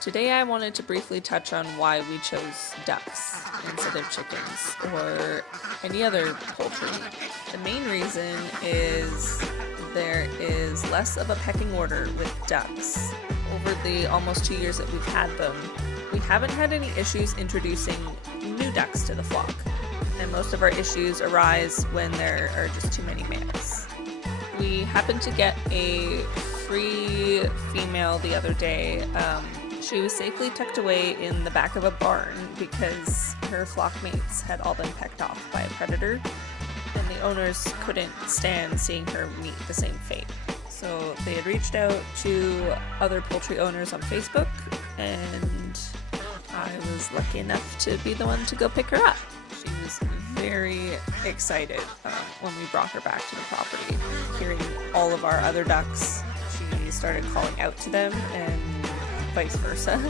Today I wanted to briefly touch on why we chose ducks instead of chickens or any other poultry. The main reason is there is less of a pecking order with ducks. Over the almost 2 years that we've had them, we haven't had any issues introducing new ducks to the flock, and most of our issues arise when there are just too many males. We happened to get a free female the other day. She was safely tucked away in the back of a barn because her flock mates had all been pecked off by a predator, and the owners couldn't stand seeing her meet the same fate. So they had reached out to other poultry owners on Facebook, and I was lucky enough to be the one to go pick her up. She was very excited when we brought her back to the property. Hearing all of our other ducks, she started calling out to them and vice versa.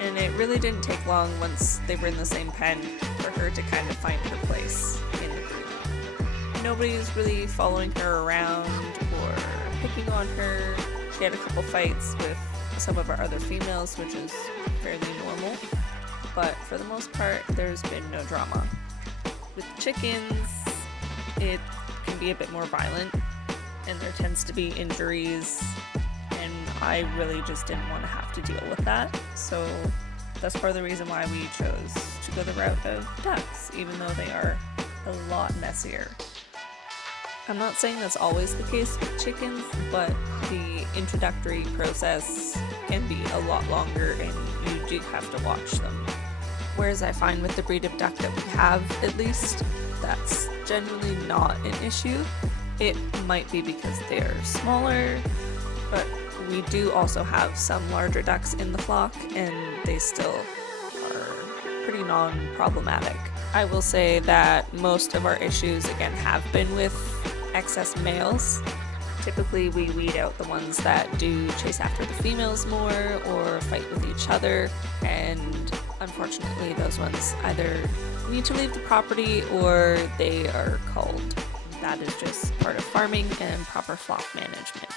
And it really didn't take long once they were in the same pen for her to kind of find her place in the group. Nobody's really following her around or picking on her. She had a couple fights with some of our other females, which is fairly normal, but for the most part, there's been no drama. With chickens, it can be a bit more violent, and there tends to be injuries, and I really just didn't want to have to deal with that, so that's part of the reason why we chose to go the route of ducks, even though they are a lot messier. I'm not saying that's always the case with chickens, but the introductory process can be a lot longer and you do have to watch them. Whereas I find with the breed of duck that we have, at least, that's generally not an issue. It might be because they are smaller, but we do also have some larger ducks in the flock, and they still are pretty non-problematic. I will say that most of our issues, again, have been with excess males. Typically, we weed out the ones that do chase after the females more or fight with each other, and unfortunately, those ones either need to leave the property or they are culled. That is just part of farming and proper flock management.